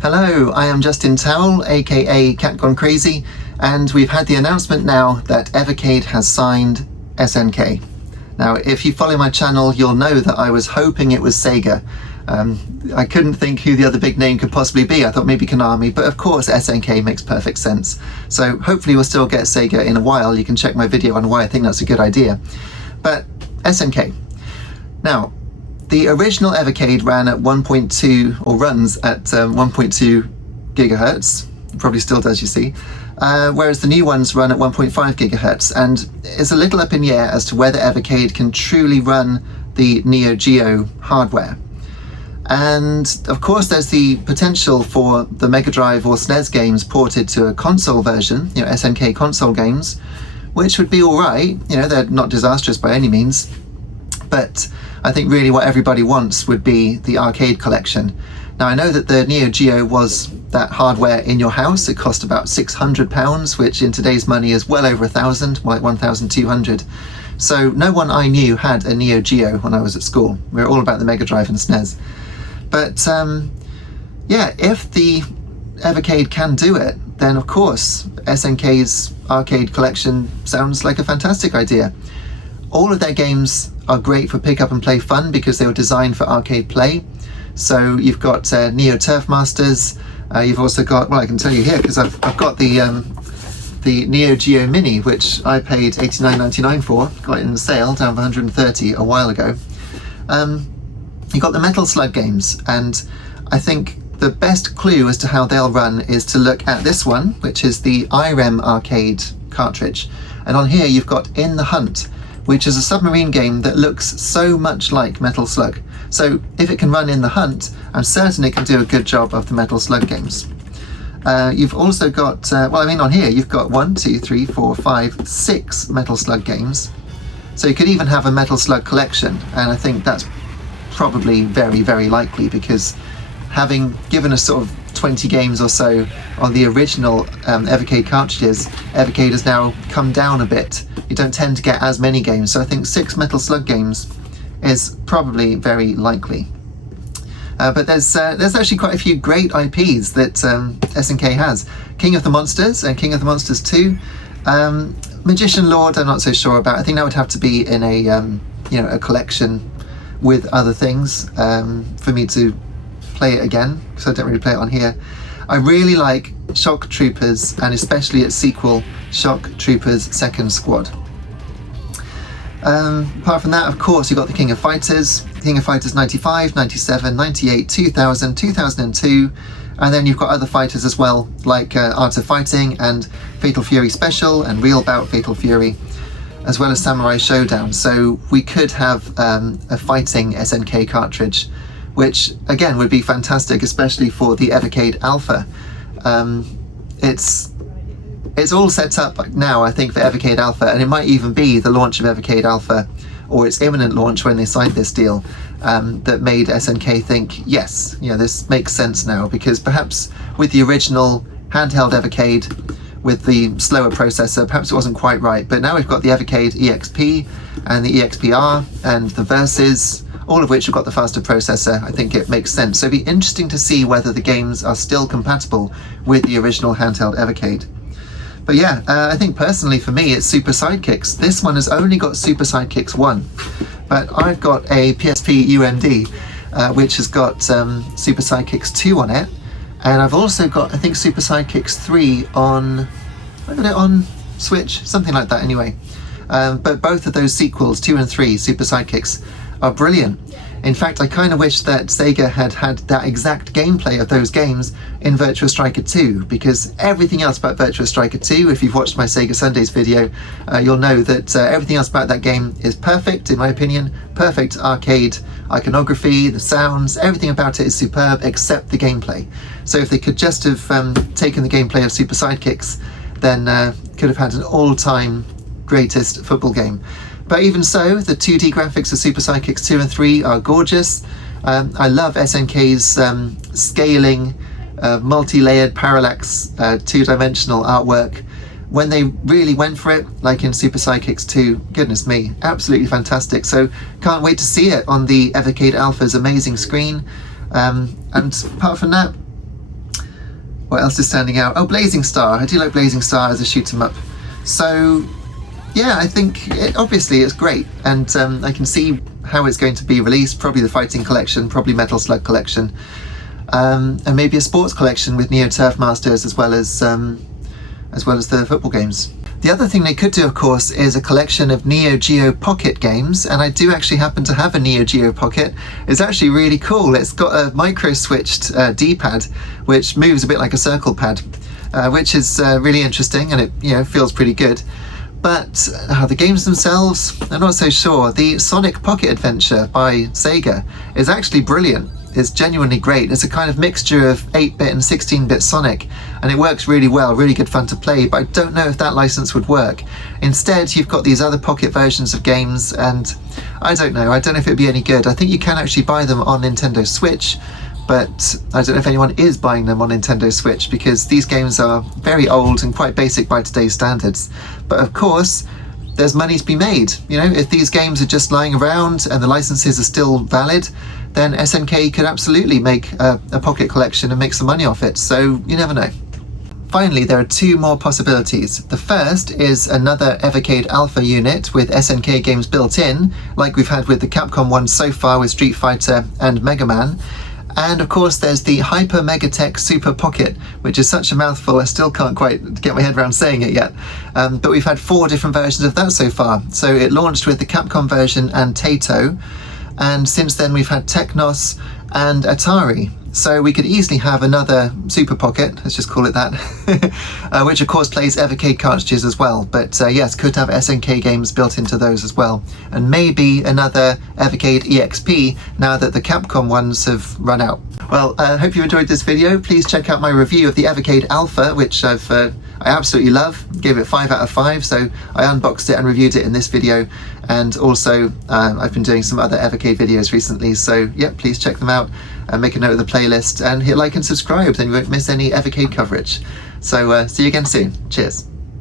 Hello, I am Justin Towell, aka Cat Gone Crazy, and we've had the announcement now that Evercade has signed SNK. Now, if you follow my channel, you'll know that I was hoping it was Sega. I couldn't think who the other big name could possibly be. I thought maybe Konami, but of course SNK makes perfect sense. So hopefully we'll still get Sega in a while. You can check my video on why I think that's a good idea. But SNK. Now, the original Evercade ran at 1.2, or runs at 1.2 gigahertz, probably still does, you see, whereas the new ones run at 1.5 gigahertz, and it's a little up in the air as to whether Evercade can truly run the Neo Geo hardware. And of course there's the potential for the Mega Drive or SNES games ported to a console version, SNK console games, which would be alright, they're not disastrous by any means, but I think really what everybody wants would be the arcade collection. Now I know that the Neo Geo was that hardware in your house. It cost about £600, which in today's money is well over 1,000, like 1,200. So no one I knew had a Neo Geo when I was at school. We were all about the Mega Drive and SNES. But yeah, if the Evercade can do it, then of course SNK's arcade collection sounds like a fantastic idea. All of their games are great for pick up and play fun because they were designed for arcade play. So you've got Neo Turf Masters, you've also got, well, I can tell you here because I've got the Neo Geo Mini, which I paid $89.99 for, got it in the sale down for $130 a while ago. You've got the Metal Slug games, and I think the best clue as to how they'll run is to look at this one, which is the IREM arcade cartridge. And on here you've got In the Hunt, which is a submarine game that looks so much like Metal Slug. So if it can run In the Hunt, I'm certain it can do a good job of the Metal Slug games. You've also got, on here you've got 6 Metal Slug games. So you could even have a Metal Slug collection, and I think that's probably very, very likely, because having given us sort of 20 games or so on the original Evercade cartridges, Evercade has now come down a bit. You don't tend to get as many games, so I think 6 Metal Slug games is probably very likely. But there's actually quite a few great IPs that SNK has. King of the Monsters and King of the Monsters 2. Magician Lord I'm not so sure about. I think that would have to be in a a collection with other things for me to play it again, because I don't really play it on here. I really like Shock Troopers, and especially its sequel, Shock Troopers Second Squad. Apart from that, of course, you've got the King of Fighters 95, 97, 98, 2000, 2002, and then you've got other fighters as well, like Art of Fighting and Fatal Fury Special and Real Bout Fatal Fury, as well as Samurai Showdown. So we could have a fighting SNK cartridge, which again would be fantastic, especially for the Evercade Alpha. It's all set up now, I think, for Evercade Alpha, and it might even be the launch of Evercade Alpha, or its imminent launch when they signed this deal, that made SNK think, yes, this makes sense now, because perhaps with the original handheld Evercade, with the slower processor, perhaps it wasn't quite right, but now we've got the Evercade EXP and the EXPR and the Versus, all of which have got the faster processor. I think it makes sense. So it'd be interesting to see whether the games are still compatible with the original handheld Evercade. But yeah, I think personally for me it's Super Sidekicks. This one has only got Super Sidekicks 1, but I've got a PSP UMD which has got Super Sidekicks 2 on it, and I've also got, I think, Super Sidekicks 3 on, I got it on Switch, something like that anyway. But both of those sequels, 2 and 3, Super Sidekicks, are brilliant. In fact, I kind of wish that Sega had had that exact gameplay of those games in Virtua Striker 2, because everything else about Virtua Striker 2, if you've watched my Sega Sundays video, you'll know that everything else about that game is perfect, in my opinion. Perfect arcade iconography, the sounds, everything about it is superb except the gameplay. So if they could just have taken the gameplay of Super Sidekicks, then could have had an all-time greatest football game. But even so, the 2D graphics of Super Sidekicks 2 and 3 are gorgeous. I love SNK's scaling, multi-layered parallax, two-dimensional artwork. When they really went for it, like in Super Sidekicks 2, goodness me, absolutely fantastic. So can't wait to see it on the Evercade Alpha's amazing screen. And apart from that, What else is standing out? Oh, Blazing Star. I do like Blazing Star as a shoot 'em up. So yeah, I think obviously it's great, and I can see how it's going to be released. Probably the Fighting Collection, probably Metal Slug Collection, and maybe a Sports Collection with Neo Turf Masters as well as the football games. The other thing they could do, of course, is a collection of Neo Geo Pocket games, and I do actually happen to have a Neo Geo Pocket. It's actually really cool. It's got a micro-switched D-pad, which moves a bit like a circle pad, which is really interesting, and it feels pretty good. But the games themselves, I'm not so sure. The Sonic Pocket Adventure by Sega is actually brilliant. It's genuinely great. It's a kind of mixture of 8-bit and 16-bit Sonic, and it works really well, really good fun to play, but I don't know if that license would work. Instead, you've got these other Pocket versions of games, and I don't know if it'd be any good. I think you can actually buy them on Nintendo Switch, but I don't know if anyone is buying them on Nintendo Switch, because these games are very old and quite basic by today's standards. But of course, there's money to be made. If these games are just lying around and the licenses are still valid, then SNK could absolutely make a Pocket collection and make some money off it, so you never know. Finally, there are two more possibilities. The first is another Evercade Alpha unit with SNK games built in, like we've had with the Capcom ones so far with Street Fighter and Mega Man. And of course there's the Hyper Megatech Super Pocket, which is such a mouthful I still can't quite get my head around saying it yet. But we've had 4 different versions of that so far. So it launched with the Capcom version and Taito, and since then we've had Technos and Atari. So we could easily have another Super Pocket, let's just call it that, which of course plays Evercade cartridges as well, but yes, could have SNK games built into those as well. And maybe another Evercade EXP now that the Capcom ones have run out. Well, I hope you enjoyed this video. Please check out my review of the Evercade Alpha, which I absolutely love. Gave it 5 out of 5, so I unboxed it and reviewed it in this video. And also, I've been doing some other Evercade videos recently, so yeah, please check them out and make a note of the playlist and hit like and subscribe, then you won't miss any Evercade coverage. So see you again soon. Cheers.